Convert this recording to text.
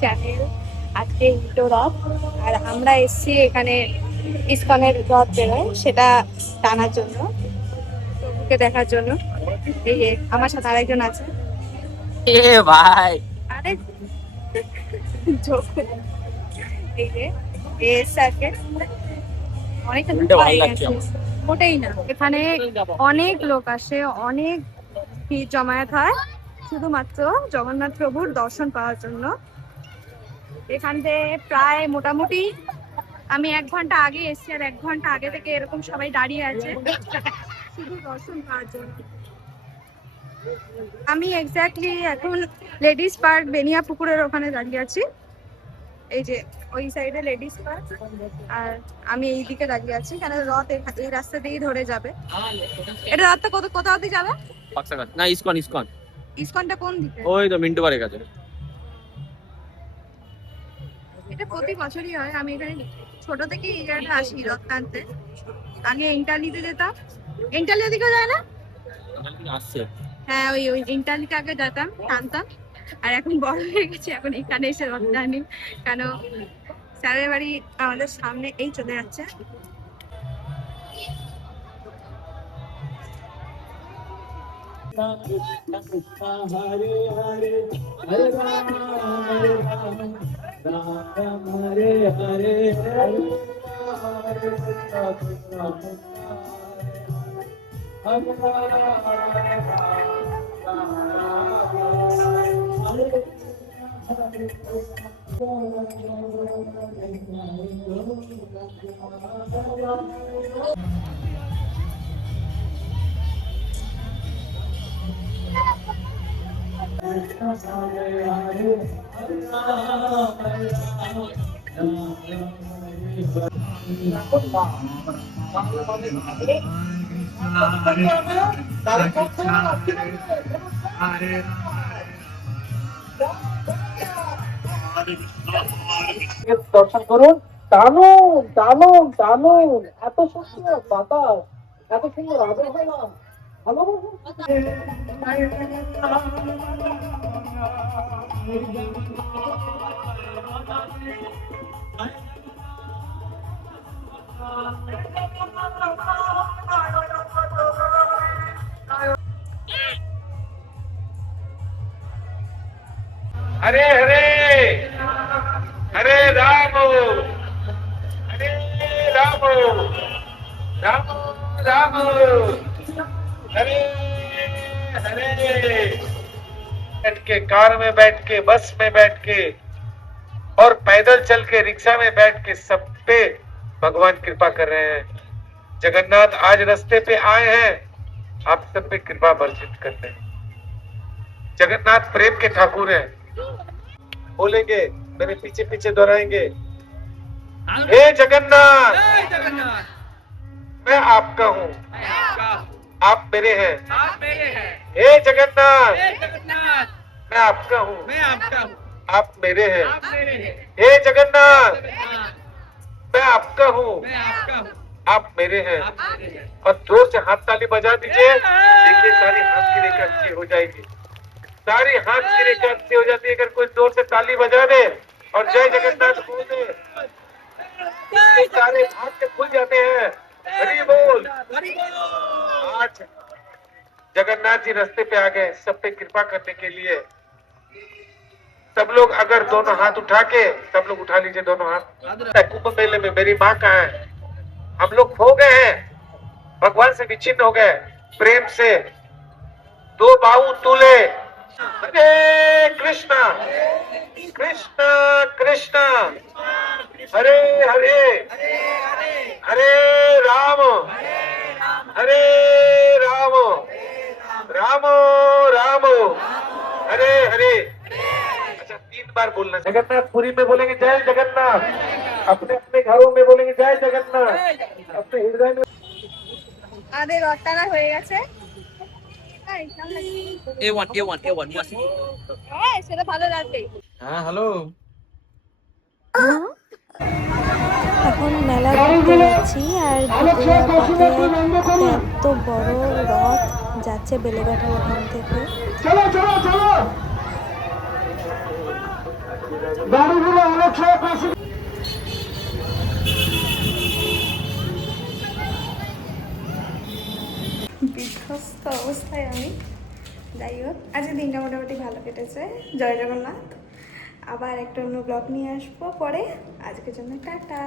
Channel. আজকে উল্টো রথ, আর আমরা এসেছি এখানে ইসকনের রথ বেরোয় সেটা টানার জন্য, প্রভুকে দেখার জন্য। এই যে আমার সাথে আরেকজন আছে। এ ভাই, আরে যোগ- এই যে এসছে আজকে, অনেকটা উল্টে ধোঁয়া ভালো হয়ে লাগছে গেছে। আমার। মোটেই না, এখানে অনেক লোক আসে, অনেক ভিড় জমায়েত হয় শুধুমাত্র জগন্নাথ প্রভুর দর্শন পাওয়ার জন্য। এখান থেকে প্রায় মোটামুটি আমি 1 ঘন্টা আগে এসেছি, আর 1 ঘন্টা আগে থেকে এরকম সবাই দাঁড়িয়ে আছে শুধু দর্শন পাওয়ার জন্য। আমি এক্স্যাক্টলি এখন লেডিস পার্ক বেনিয়া পুকুরের ওখানে দাঁড়িয়ে আছি। এই যে ওই সাইডে লেডিস পার্ক, আর আমি এই দিকে দাঁড়িয়ে আছি, কেন রথ এই রাস্তা দিয়েই ধরে যাবে। এটা রাতটা কোথাও দিয়ে যাবে? পাকসাঘাট না, ইসকন ইসকন। ইসকনটা কোন দিকে? ওই তো মিন্টু বাড়ির কাছে। এটা প্রতি বছরই হয়। আমি এখানে ছোট থেকে এই জায়গাটা আসি রথ টানতে। আগে ইন্টারলিতে যেতাম। ইন্টারলি দিকে যায় না? আসছে। হ্যাঁ, ওই ইন্টারলিতে আগে যেতাম, টানতাম। আর এখন বড় হয়ে গেছে, এখন এখানে এসে রথ টানি। কেন স্যারের বাড়ি আমাদের সামনে, এই চলে যাচ্ছে। हरे हरे हरे राम हरे राम राम राम हरे हरे हरे हरे राम দর্শন করুন। টানুন টানুন টানুন, এত সুন্দর বাতাস, এত সুন্দর আবহাওয়া, हरे हरे हरे राम हरे राम राम राम हरे हरे। बैठ के, कार में बैठ के, बस में बैठ के और पैदल चल के, रिक्शा में बैठ के, सब पे भगवान कृपा कर रहे हैं। जगन्नाथ आज रास्ते पे आए हैं, आप सब पे कृपा वर्षित करते हैं। जगन्नाथ प्रेम के ठाकुर हैं। बोलेंगे, मेरे पीछे पीछे दोहराएंगे, हे जगन्नाथ मैं आपका हूँ, आप मेरे हैं। हे जगन्नाथ मैं आपका हूँ, आप मेरे हैं। हे जगन्नाथ मैं आपका हूँ, आप मेरे हैं। और जोर से हाथ ताली बजा दीजिए, देखिए सारी हाथ की रेखा अच्छी हो जाएगी, सारी हाथ की रेखा अच्छी हो जाती है। अगर कोई जोर से ताली बजा दे और जय जगन्नाथ बोल दे, सारे हाथ से खुल जाते हैं। हरि बोल। आज जगन्नाथ जी रास्ते पे आ गए सब पे कृपा करने के लिए। सब लोग अगर दोनों हाथ उठा के, सब लोग उठा लीजिए दोनों हाथ। कुंभ मेले में मेरी माँ कहाँ है? हम लोग खो गए हैं, भगवान से विच्छिन्न हो गए। प्रेम से दो बाहु तूले, हरे कृष्णा कृष्णा कृष्णा हरे हरे हरे राम हरे राम राम राम हरे हरे। अच्छा, 3 बार बोलना। जगन्नाथपुरी में बोलेंगे जय जगन्नाथ, अपने अपने घरों में बोलेंगे जय जगन्नाथ, अपने हृदय में। আমাদের রথ টানা হয়ে গেছে। হ্যাঁ, সেটা ভালো লাগবে। হ্যাঁ, হ্যালো। এখন মেলা ঘুরতে যাচ্ছি, আর ঘুরতে যাওয়ার পথে এত বড় রথ যাচ্ছে বেলেঘাটার ওখান থেকে। অসুস্থ অবস্থায় আমি। যাই হোক, আজকে দিনটা মোটামুটি ভালো কেটেছে। জয় জগন্নাথ। আবার একটা অন্য ব্লগ নিয়ে আসবো পরে। আজকের জন্য টাটা।